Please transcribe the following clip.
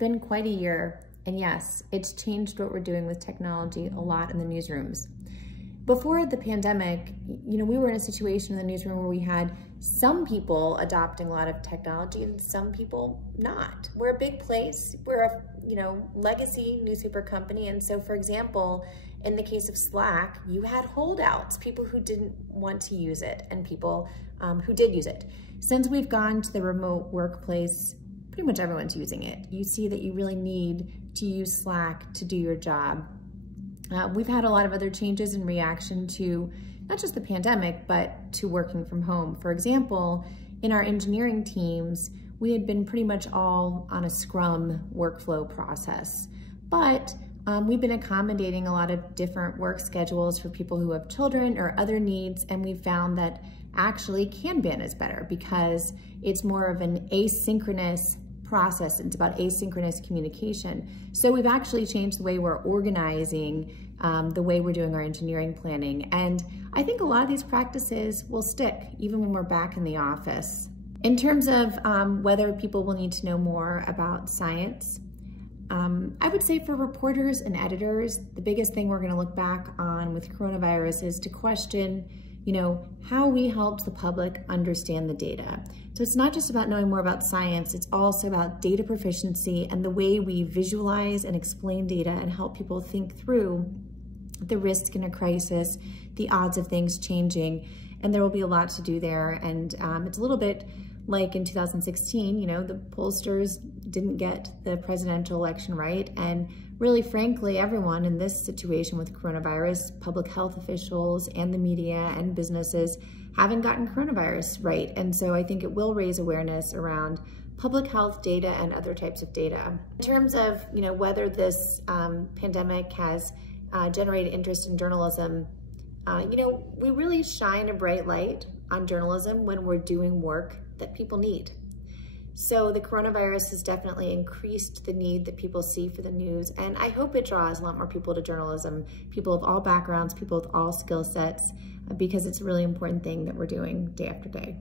been quite a year, and yes, it's changed what we're doing with technology a lot in the newsrooms. Before the pandemic, we were in a situation in the newsroom where we had some people adopting a lot of technology and some people not. We're a big place. We're a legacy newspaper company, and so, for example, in the case of Slack, you had holdouts, people who didn't want to use it and people who did use it. Since we've gone to the remote workplace, pretty much everyone's using it. You see that you really need to use Slack to do your job. We've had a lot of other changes in reaction to not just the pandemic, but to working from home. For example, in our engineering teams, we had been pretty much all on a Scrum workflow process, but we've been accommodating a lot of different work schedules for people who have children or other needs, and we found that actually Kanban is better because it's more of an asynchronous process. It's about asynchronous communication. So we've actually changed the way we're organizing, the way we're doing our engineering planning. And I think a lot of these practices will stick even when we're back in the office. In terms of whether people will need to know more about science, I would say for reporters and editors, the biggest thing we're going to look back on with coronavirus is to question how we helped the public understand the data. So it's not just about knowing more about science, it's also about data proficiency and the way we visualize and explain data and help people think through the risk in a crisis, the odds of things changing, and there will be a lot to do there. And it's a little bit like in 2016, the pollsters didn't get the presidential election right, and really, frankly, everyone in this situation with coronavirus, public health officials and the media and businesses haven't gotten coronavirus right. And so I think it will raise awareness around public health data and other types of data. In terms of whether this pandemic has generated interest in journalism, we really shine a bright light on journalism when we're doing work that people need. So the coronavirus has definitely increased the need that people see for the news, and I hope it draws a lot more people to journalism, people of all backgrounds, people with all skill sets, because it's a really important thing that we're doing day after day.